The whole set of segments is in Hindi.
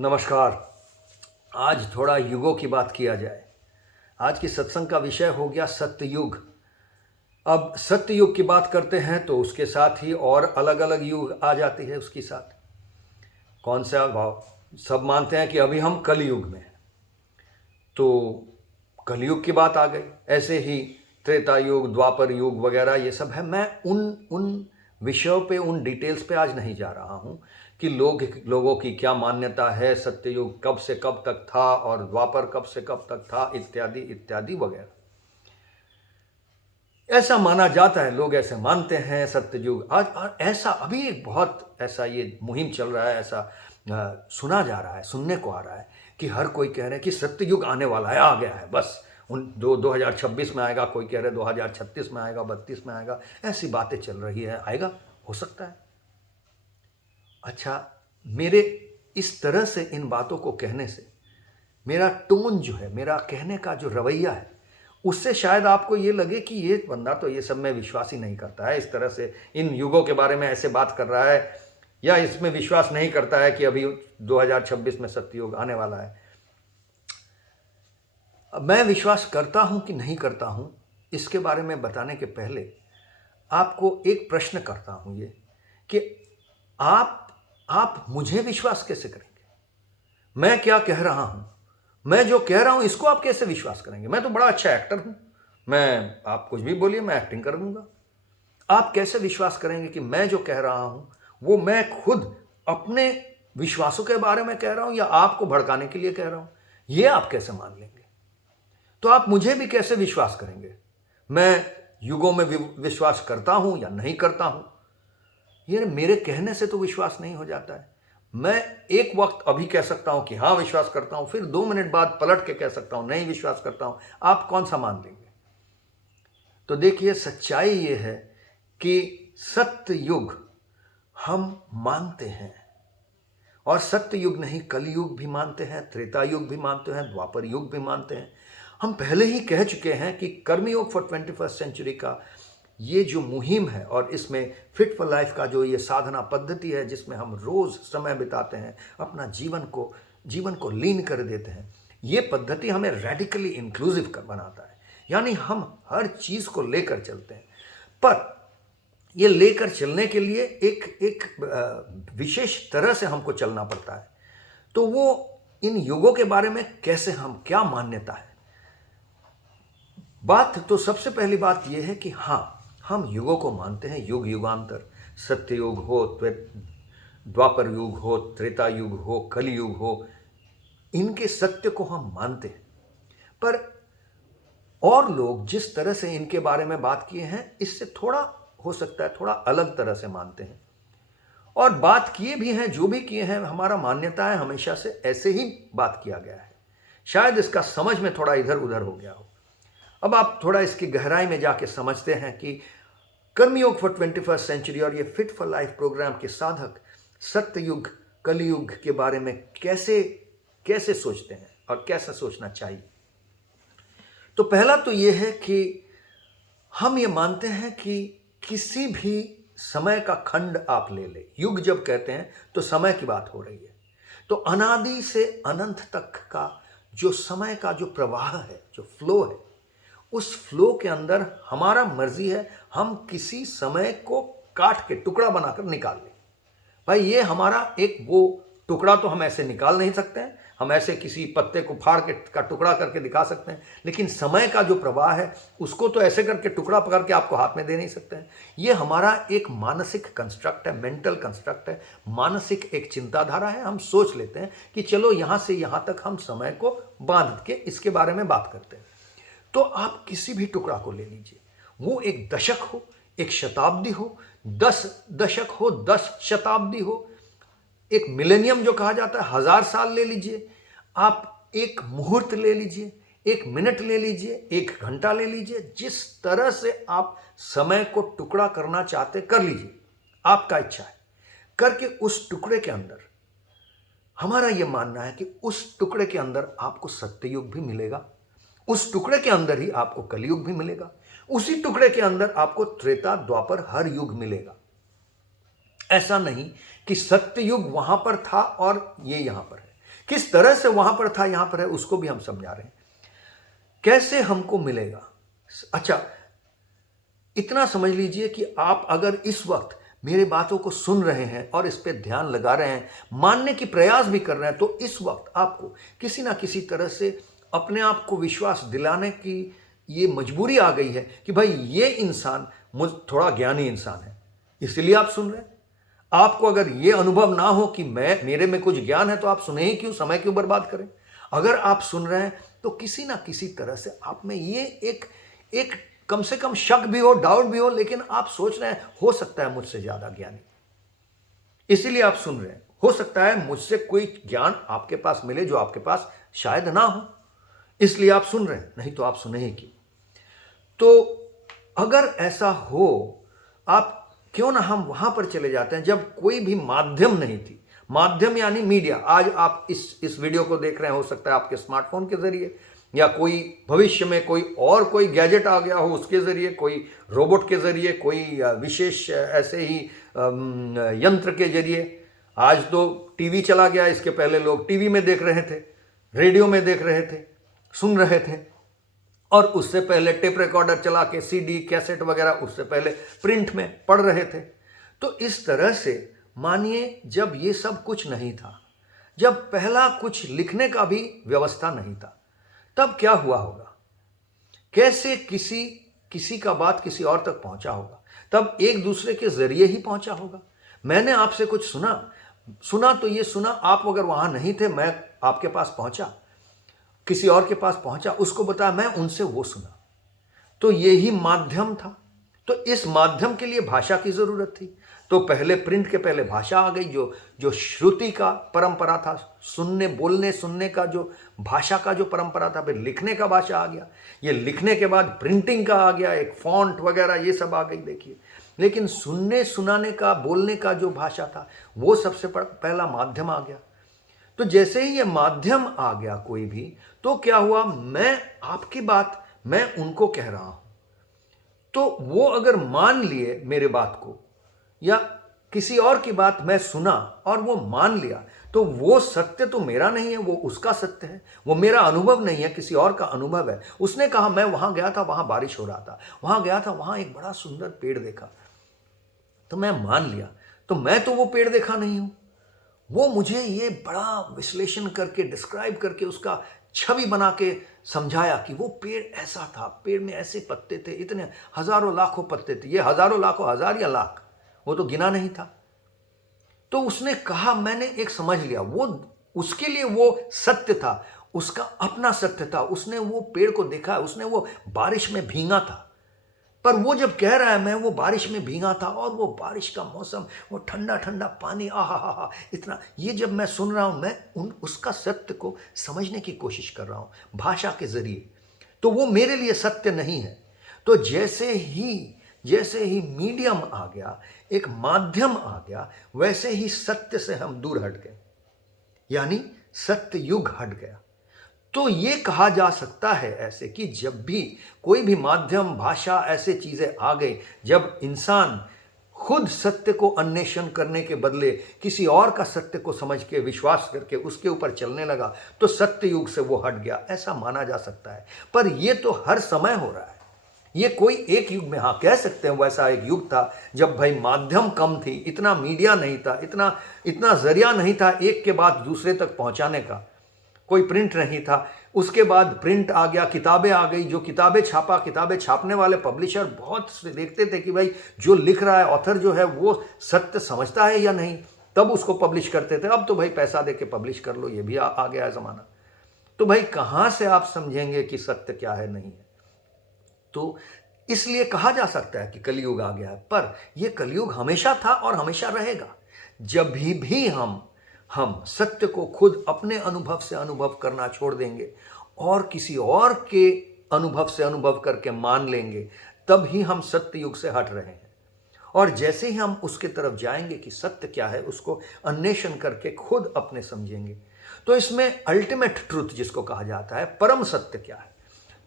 नमस्कार। आज थोड़ा युगों की बात किया जाए। आज की सत्संग का विषय हो गया सत्ययुग। अब सत्ययुग की बात करते हैं तो उसके साथ ही और अलग अलग युग आ जाती है उसके साथ। कौन सा भाव? सब मानते हैं कि अभी हम कलयुग में हैं, तो कलयुग की बात आ गई। ऐसे ही त्रेता युग, द्वापर युग वगैरह ये सब है। मैं उन उन विषयों पे, उन डिटेल्स पे आज नहीं जा रहा हूँ कि लोगों की क्या मान्यता है, सत्ययुग कब से कब तक था और द्वापर कब से कब तक था, इत्यादि इत्यादि वगैरह। ऐसा माना जाता है, लोग ऐसे मानते हैं सत्ययुग। आज ऐसा अभी एक बहुत ऐसा ये मुहिम चल रहा है, ऐसा सुना जा रहा है, सुनने को आ रहा है कि हर कोई कह रहे हैं कि सत्ययुग आने वाला है, आ गया है, बस 2026 में आएगा, कोई कह रहे 2036 में आएगा, 32 में आएगा, ऐसी बातें चल रही है। आएगा, हो सकता है। अच्छा, मेरे इस तरह से इन बातों को कहने से मेरा टोन जो है, मेरा कहने का जो रवैया है, उससे शायद आपको ये लगे कि ये बंदा तो ये सब में विश्वास ही नहीं करता है, इस तरह से इन युगों के बारे में ऐसे बात कर रहा है, या इसमें विश्वास नहीं करता है कि अभी 2026 में सत्ययुग आने वाला है। अब मैं विश्वास करता हूं कि नहीं करता हूं, इसके बारे में बताने के पहले आपको एक प्रश्न करता हूं, ये कि आप मुझे विश्वास कैसे करेंगे? मैं क्या कह रहा हूं, मैं जो कह रहा हूं, इसको आप कैसे विश्वास करेंगे? मैं तो बड़ा अच्छा एक्टर हूं, आप कुछ भी बोलिए, मैं एक्टिंग कर दूंगा। आप कैसे विश्वास करेंगे कि मैं जो कह रहा हूं वो मैं खुद अपने विश्वासों के बारे में कह रहा हूं या आपको भड़काने के लिए कह रहा हूं? ये आप कैसे मान लेंगे? तो आप मुझे भी कैसे विश्वास करेंगे? मैं युगों में विश्वास करता हूं या नहीं करता हूं, ये मेरे कहने से तो विश्वास नहीं हो जाता है। मैं एक वक्त अभी कह सकता हूं कि हाँ विश्वास करता हूं, फिर 2 मिनट बाद पलट के कह सकता हूं नहीं विश्वास करता हूं। आप कौन सा मान लेंगे? तो देखिए, सच्चाई ये है कि सत्य युग हम मानते हैं, और सत्य युग नहीं, कलयुग भी मानते हैं, त्रेता युग भी मानते हैं, द्वापर युग भी मानते हैं। हम पहले ही कह चुके हैं कि कर्मयोग फॉर 21st सेंचुरी का ये जो मुहिम है, और इसमें फिट फॉर लाइफ का जो ये साधना पद्धति है, जिसमें हम रोज समय बिताते हैं, अपना जीवन को लीन कर देते हैं, ये पद्धति हमें रेडिकली इंक्लूसिव कर बनाता है। यानी हम हर चीज को लेकर चलते हैं, पर ये लेकर चलने के लिए एक विशेष तरह से हमको चलना पड़ता है। तो वो इन युगों के बारे में कैसे, हम क्या मान्यता है? बात तो सबसे पहली बात यह है कि हाँ, हम युगों को मानते हैं, युग युगांतर, सत्ययुग हो, द्वापर युग हो, त्रेता युग हो, कलयुग हो, इनके सत्य को हम मानते हैं। पर और लोग जिस तरह से इनके बारे में बात किए हैं, इससे थोड़ा हो सकता है थोड़ा अलग तरह से मानते हैं, और बात किए भी हैं, जो भी किए हैं, हमारा मान्यता है हमेशा से ऐसे ही बात किया गया है। शायद इसका समझ में थोड़ा इधर उधर हो गया हो। अब आप थोड़ा इसकी गहराई में जाके समझते हैं कि कर्मयोग फॉर 21st सेंचुरी और ये फिट फॉर लाइफ प्रोग्राम के साधक सत्ययुग, कलयुग के बारे में कैसे कैसे सोचते हैं और कैसा सोचना चाहिए। तो पहला तो ये है कि हम ये मानते हैं कि किसी भी समय का खंड आप ले ले, युग जब कहते हैं तो समय की बात हो रही है, तो अनादि से अनंत तक का जो समय का जो प्रवाह है, जो फ्लो है, उस फ्लो के अंदर हमारा मर्जी है हम किसी समय को काट के टुकड़ा बनाकर निकाल लें। भाई, ये हमारा एक वो टुकड़ा तो हम ऐसे निकाल नहीं सकते हैं, हम ऐसे किसी पत्ते को फाड़ के का टुकड़ा करके दिखा सकते हैं, लेकिन समय का जो प्रवाह है उसको तो ऐसे करके टुकड़ा पकड़ के आपको हाथ में दे नहीं सकते हैं। ये हमारा एक मानसिक कंस्ट्रक्ट है, मेंटल कंस्ट्रक्ट है, मानसिक एक चिंताधारा है। हम सोच लेते हैं कि चलो यहाँ से यहाँ तक हम समय को बांध के इसके बारे में बात करते हैं। तो आप किसी भी टुकड़ा को ले लीजिए, वो एक दशक हो, एक शताब्दी हो, 10 दशक हो, 10 शताब्दी हो, एक मिलेनियम जो कहा जाता है, 1000 साल ले लीजिए, आप एक मुहूर्त ले लीजिए, एक मिनट ले लीजिए, एक घंटा ले लीजिए, जिस तरह से आप समय को टुकड़ा करना चाहते कर लीजिए, आपका इच्छा है। करके उस टुकड़े के अंदर हमारा यह मानना है कि उस टुकड़े के अंदर आपको सत्ययुग भी मिलेगा, उस टुकड़े के अंदर ही आपको कलयुग भी मिलेगा, उसी टुकड़े के अंदर आपको त्रेता द्वापर हर युग मिलेगा। ऐसा नहीं कि सत्य युग वहां पर था और ये यहां पर है। किस तरह से वहां पर था यहां पर है उसको भी हम समझा रहे हैं। कैसे हमको मिलेगा? अच्छा, इतना समझ लीजिए कि आप अगर इस वक्त मेरे बातों को सुन रहे हैं और इस पे ध्यान लगा रहे हैं, मानने की प्रयास भी कर रहे हैं, तो इस वक्त आपको किसी ना किसी तरह से अपने आप को विश्वास दिलाने की ये मजबूरी आ गई है कि भाई ये इंसान मुझ थोड़ा ज्ञानी इंसान है, इसलिए आप सुन रहे हैं। आपको अगर ये अनुभव ना हो कि मेरे में कुछ ज्ञान है, तो आप सुने ही क्यों, समय क्यों बर्बाद करें? अगर आप सुन रहे हैं तो किसी ना किसी तरह से आप में ये एक एक कम से कम शक भी हो, डाउट भी हो, लेकिन आप सोच रहे हैं हो सकता है मुझसे ज्यादा ज्ञानी, इसीलिए आप सुन रहे हैं। हो सकता है मुझसे कोई ज्ञान आपके पास मिले जो आपके पास शायद ना हो, इसलिए आप सुन रहे हैं, नहीं तो आप सुने ही क्यों? तो अगर ऐसा हो, आप क्यों ना हम वहां पर चले जाते हैं जब कोई भी माध्यम नहीं थी। माध्यम यानी मीडिया। आज आप इस वीडियो को देख रहे हैं, हो सकता है आपके स्मार्टफोन के जरिए, या कोई भविष्य में कोई गैजेट आ गया हो उसके जरिए, कोई रोबोट के जरिए, कोई विशेष ऐसे ही यंत्र के जरिए। आज तो टीवी चला गया, इसके पहले लोग टीवी में देख रहे थे, रेडियो में देख रहे थे, सुन रहे थे, और उससे पहले टेप रिकॉर्डर चला के सीडी कैसेट वगैरह, उससे पहले प्रिंट में पढ़ रहे थे। तो इस तरह से मानिए जब ये सब कुछ नहीं था, जब पहला कुछ लिखने का भी व्यवस्था नहीं था, तब क्या हुआ होगा? कैसे किसी का बात किसी और तक पहुंचा होगा? तब एक दूसरे के जरिए ही पहुंचा होगा। मैंने आपसे कुछ सुना तो ये सुना, आप अगर वहां नहीं थे, मैं आपके पास पहुंचा, किसी और के पास पहुंचा, उसको बताया, मैं उनसे वो सुना, तो यही माध्यम था। तो इस माध्यम के लिए भाषा की जरूरत थी। तो पहले प्रिंट के पहले भाषा आ गई, जो श्रुति का परंपरा था, सुनने का जो भाषा का जो परंपरा था, फिर लिखने का भाषा आ गया। ये लिखने के बाद प्रिंटिंग का आ गया, एक फॉन्ट वगैरह ये सब आ गई, देखिए। लेकिन सुनने सुनाने का, बोलने का जो भाषा था, वो सबसे पहला माध्यम आ गया। तो जैसे ही ये माध्यम आ गया कोई भी, तो क्या हुआ, मैं आपकी बात मैं उनको कह रहा हूं, तो वो अगर मान लिए मेरे बात को, या किसी और की बात मैं सुना और वो मान लिया, तो वो सत्य तो मेरा नहीं है, वो उसका सत्य है। वो मेरा अनुभव नहीं है, किसी और का अनुभव है। उसने कहा मैं वहां गया था, वहां बारिश हो रहा था, वहां गया था, वहां एक बड़ा सुंदर पेड़ देखा, तो मैं मान लिया। तो मैं तो वो पेड़ देखा नहीं हूं, वो मुझे ये बड़ा विश्लेषण करके, डिस्क्राइब करके, उसका छवि बना के समझाया कि वो पेड़ ऐसा था, पेड़ में ऐसे पत्ते थे, इतने हजारों लाखों पत्ते थे। ये हजारों लाखों, हजार या लाख, वो तो गिना नहीं था। तो उसने कहा, मैंने एक समझ लिया, वो उसके लिए वो सत्य था, उसका अपना सत्य था। उसने वो पेड़ को देखा, उसने वो बारिश में भींगा था, पर वो जब कह रहा है मैं वो बारिश में भीगा था, और वो बारिश का मौसम, वो ठंडा ठंडा पानी, आहा हा हा, इतना, ये जब मैं सुन रहा हूं, मैं उसका सत्य को समझने की कोशिश कर रहा हूं भाषा के जरिए, तो वो मेरे लिए सत्य नहीं है। तो जैसे ही मीडियम आ गया, एक माध्यम आ गया, वैसे ही सत्य से हम दूर हट गए, यानी सत्य युग हट गया। तो ये कहा जा सकता है ऐसे कि जब भी कोई भी माध्यम, भाषा, ऐसे चीजें आ गई, जब इंसान खुद सत्य को अन्वेषण करने के बदले किसी और का सत्य को समझ के, विश्वास करके उसके ऊपर चलने लगा, तो सत्य युग से वो हट गया, ऐसा माना जा सकता है। पर ये तो हर समय हो रहा है। ये कोई एक युग में, हाँ कह सकते हैं वैसा एक युग था जब भाई माध्यम कम थी, इतना मीडिया नहीं था, इतना जरिया नहीं था एक के बाद दूसरे तक पहुंचाने का, कोई प्रिंट नहीं था। उसके बाद प्रिंट आ गया, किताबें आ गई, जो किताबें छापा, किताबें छापने वाले पब्लिशर बहुत देखते थे कि भाई जो लिख रहा है, ऑथर जो है, वो सत्य समझता है या नहीं, तब उसको पब्लिश करते थे। अब तो भाई पैसा दे के पब्लिश कर लो, ये भी आ गया है ज़माना। तो भाई कहाँ से आप समझेंगे कि सत्य क्या है, नहीं है? तो इसलिए कहा जा सकता है कि कलयुग आ गया है, पर यह कलयुग हमेशा था और हमेशा रहेगा। जब भी हम सत्य को खुद अपने अनुभव से अनुभव करना छोड़ देंगे और किसी और के अनुभव से अनुभव करके मान लेंगे, तब ही हम सत्य युग से हट रहे हैं। और जैसे ही हम उसके तरफ जाएंगे कि सत्य क्या है, उसको अन्वेषण करके खुद अपने समझेंगे, तो इसमें अल्टीमेट ट्रूथ जिसको कहा जाता है, परम सत्य क्या है,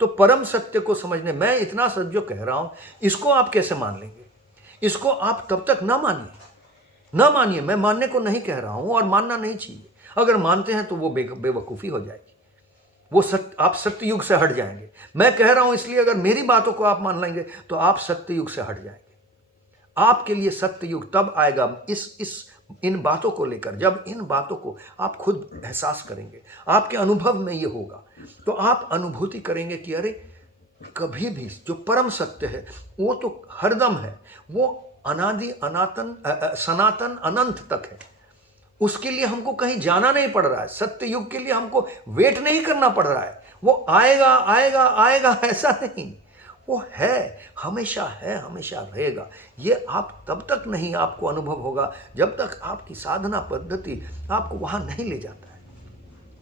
तो परम सत्य को समझने, मैं इतना सच जो कह रहा हूं, इसको आप कैसे मान लेंगे? इसको आप तब तक ना मानिए, मैं मानने को नहीं कह रहा हूं और मानना नहीं चाहिए। अगर मानते हैं तो वो बेवकूफ़ी हो जाएगी, वो आप सत्य युग से हट जाएंगे। मैं कह रहा हूं इसलिए अगर मेरी बातों को आप मान लेंगे तो आप सत्य युग से हट जाएंगे। आपके लिए सत्य युग तब आएगा इन बातों को लेकर, जब इन बातों को आप खुद एहसास करेंगे, आपके अनुभव में ये होगा, तो आप अनुभूति करेंगे कि अरे कभी भी जो परम सत्य है वो तो हरदम है, वो अनादि अनातन सनातन अनंत तक है। उसके लिए हमको कहीं जाना नहीं पड़ रहा है, सत्य युग के लिए हमको वेट नहीं करना पड़ रहा है। वो आएगा आएगा आएगा ऐसा नहीं, वो है, हमेशा रहेगा। ये आप तब तक नहीं आपको अनुभव होगा जब तक आपकी साधना पद्धति आपको वहां नहीं ले जाता है।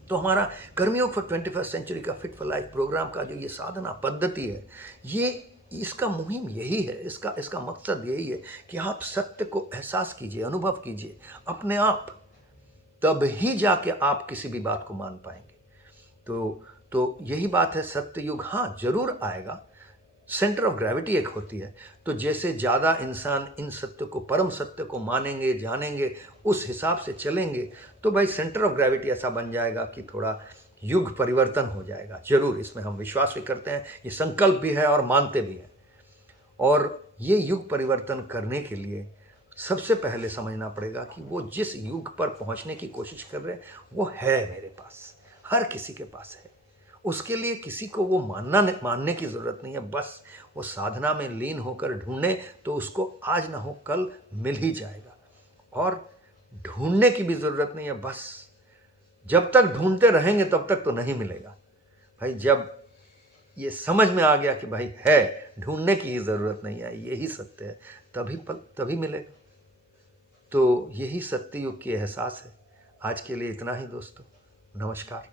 तो हमारा कर्मयोग फॉर 21st सेंचुरी का फिट फॉर लाइफ प्रोग्राम का जो ये साधना पद्धति है, ये इसका मुहिम यही है, इसका मकसद यही है कि आप सत्य को एहसास कीजिए, अनुभव कीजिए अपने आप, तब ही जाके आप किसी भी बात को मान पाएंगे। तो यही बात है, सत्य युग हाँ जरूर आएगा। सेंटर ऑफ ग्रेविटी एक होती है, तो जैसे ज़्यादा इंसान इन सत्य को, परम सत्य को मानेंगे, जानेंगे, उस हिसाब से चलेंगे, तो भाई सेंटर ऑफ ग्रेविटी ऐसा बन जाएगा कि थोड़ा युग परिवर्तन हो जाएगा। जरूर, इसमें हम विश्वास भी करते हैं, ये संकल्प भी है और मानते भी हैं। और ये युग परिवर्तन करने के लिए सबसे पहले समझना पड़ेगा कि वो जिस युग पर पहुंचने की कोशिश कर रहे हैं वो है मेरे पास, हर किसी के पास है। उसके लिए किसी को वो मानने की ज़रूरत नहीं है, बस वो साधना में लीन होकर ढूंढे तो उसको आज ना हो कल मिल ही जाएगा। और ढूंढने की भी ज़रूरत नहीं है, बस जब तक ढूंढते रहेंगे तब तक तो नहीं मिलेगा भाई। जब ये समझ में आ गया कि भाई है, ढूंढने की ही ज़रूरत नहीं है, यही सत्य है, तभी मिलेगा। तो यही सत्य युग की एहसास है। आज के लिए इतना ही दोस्तों, नमस्कार।